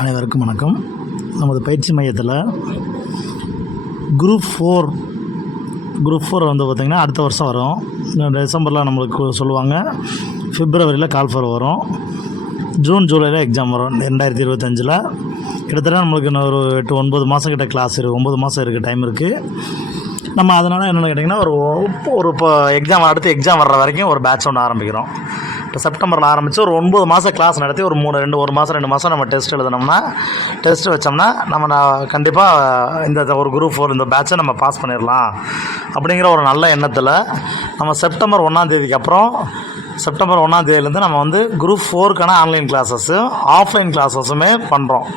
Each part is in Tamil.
அனைவருக்கும் வணக்கம். நமது பயிற்சி மையத்தில் குரூப் 4 வந்து பார்த்திங்கன்னா அடுத்த வருஷம் வரும். டிசம்பரில் நம்மளுக்கு சொல்லுவாங்க, பிப்ரவரியில் கால்ஃபர் வரும், ஜூன் ஜூலையில் எக்ஸாம் வரும் 2025. கிட்டத்தட்ட நம்மளுக்கு இன்னும் ஒரு 8-9 மாதம் கிட்ட கிளாஸ் இருக்குது, 9 மாதம் இருக்குது, டைம் இருக்குது. நம்ம அதனால் என்னென்னு கேட்டிங்கன்னா இப்போ எக்ஸாம் அடுத்து எக்ஸாம் வர்ற வரைக்கும் ஒரு பேட்ச் ஒன்று ஆரம்பிக்கிறோம். இப்போ செப்டம்பரில் ஆரம்பித்து ஒரு 9 மாதம் கிளாஸ் நடத்தி ஒரு 1 மாதம் நம்ம டெஸ்ட் எழுதினோம்னா, டெஸ்ட் வச்சோம்னா நம்ம கண்டிப்பாக இந்த ஒரு குரூப் 4 இந்த பேட்சை நம்ம பாஸ் பண்ணிடலாம் அப்படிங்கிற ஒரு நல்ல எண்ணத்தில் நம்ம செப்டம்பர் 1ஆம் தேதிக்கு அப்புறம் செப்டம்பர் 1ஆம் தேதியிலேருந்து நம்ம வந்து குரூப் 4க்கான ஆன்லைன் கிளாஸஸும் ஆஃப்லைன் கிளாஸஸுமே பண்ணுறோம்.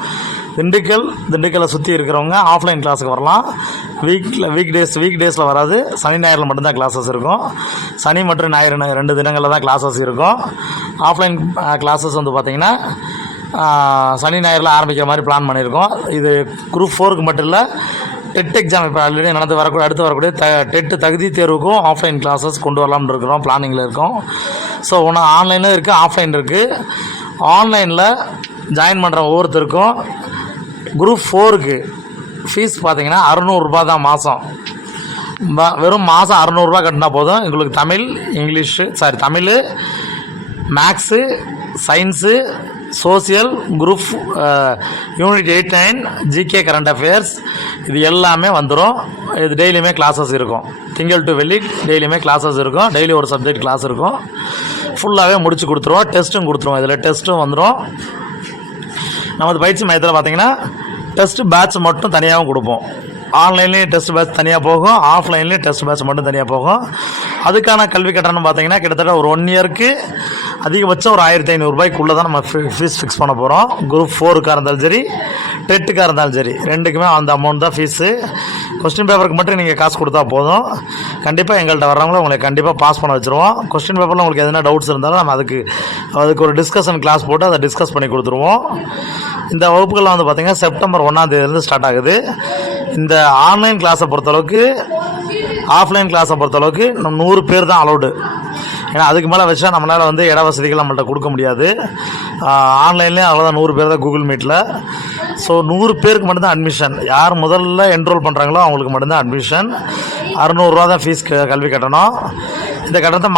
திண்டுக்கல்லை சுற்றி இருக்கிறவங்க ஆஃப்லைன் கிளாஸுக்கு வரலாம். வீக் டேஸில் வராது, சனி ஞாயிறில் மட்டும்தான் கிளாஸஸ் இருக்கும். சனி மற்றும் ஞாயிறு 2 தினங்களில் தான் கிளாஸஸ் இருக்கும். ஆஃப்லைன் கிளாஸஸ் வந்து பார்த்திங்கன்னா சனி ஞாயிறில் ஆரம்பிக்கிற மாதிரி பிளான் பண்ணியிருக்கோம். இது குரூப் 4க்கு மட்டும் இல்லை, டெட் எக்ஸாம் இப்போ ஆல்ரெடி அடுத்து வரக்கூடிய டெட்டு தகுதி தேர்வுக்கும் ஆஃப்லைன் கிளாஸஸ் கொண்டு வரலாம்னு இருக்கிறோம், பிளானிங்கில் இருக்கோம். ஸோ ஒன்று ஆன்லைனும் இருக்குது, ஆஃப்லைன் இருக்குது. ஆன்லைனில் ஜாயின் பண்ணுற ஒவ்வொருத்தருக்கும் குரூப் 4க்கு ஃபீஸ் பார்த்திங்கன்னா 600 ரூபா தான் மாதம். வெறும் மாதம் 600 ரூபா கட்டினா போதும். உங்களுக்கு Tamil, maths, science, social, group unit 8-9, GK, current affairs இது எல்லாமே வந்துடும். இது டெய்லியுமே கிளாஸஸ் இருக்கும். திங்கள் டு வெள்ளி டெய்லியுமே கிளாஸஸ் இருக்கும். டெய்லி ஒரு சப்ஜெக்ட் கிளாஸ் இருக்கும். ஃபுல்லாகவே முடிச்சு கொடுத்துருவோம். டெஸ்ட்டும் கொடுத்துருவோம். இதில் டெஸ்ட்டும் வந்துடும். நமது பயிற்சி மையத்தில் பார்த்திங்கன்னா டெஸ்ட் பேட்ச் மட்டும் தனியாகவும் கொடுப்போம். ஆன்லைன்லேயும் டெஸ்ட் பேட்ச் தனியாக போகும், ஆஃப்லைன்லேயும் டெஸ்ட் பேட்ச் மட்டும் தனியாக போகும். அதுக்கான கல்வி கட்டணம் பார்த்திங்கன்னா கிட்டத்தட்ட ஒரு 1 இயருக்கு அதிகபட்சம் ஒரு 1500 ரூபாய்க்குள்ளே தான் நம்ம ஃபீஸ் ஃபிக்ஸ் பண்ண போகிறோம். குரூப் 4க்காக இருந்தாலும் சரி, டெட்டுக்காக இருந்தாலும் சரி, ரெண்டுக்குமே அந்த அமௌண்ட் தான் ஃபீஸு. கொஸ்டின் பேப்பருக்கு மட்டும் நீங்கள் காசு கொடுத்தா போதும். கண்டிப்பாக எங்கள்கிட்ட வர்றவங்கள உங்களை கண்டிப்பாக பாஸ் பண்ண வச்சுருவோம். கொஸ்டின் பேப்பரில் உங்களுக்கு எதனா டவுட்ஸ் இருந்தாலும் நம்ம அதுக்கு ஒரு டிஸ்கஷன் கிளாஸ் போட்டு அதை டிஸ்கஸ் பண்ணி கொடுத்துருவோம். இந்த வகுப்புகளில் வந்து பார்த்திங்கன்னா செப்டம்பர் 1ஆம் தேதியிலேருந்து ஸ்டார்ட் ஆகுது. இந்த ஆன்லைன் கிளாஸை பொறுத்தளவுக்கு, ஆஃப்லைன் கிளாஸை பொறுத்தளவுக்கு 100 பேர் தான் அலௌடு. ஏன்னா அதுக்கு மேலே வச்சா நம்மளால் வந்து இட வசதிகள் நம்மள்ட்ட கொடுக்க முடியாது. ஆன்லைன்லேயும் அவ்வளோதான், 100 பேர் தான் கூகுள் மீட்டில். ஸோ 100 பேருக்கு மட்டும்தான் அட்மிஷன். யார் முதல்ல என்ரோல் பண்ணுறாங்களோ அவங்களுக்கு மட்டும்தான் அட்மிஷன். 600 ரூபா தான் ஃபீஸ் கல்வி கட்டணம். இந்த கட்டணத்தை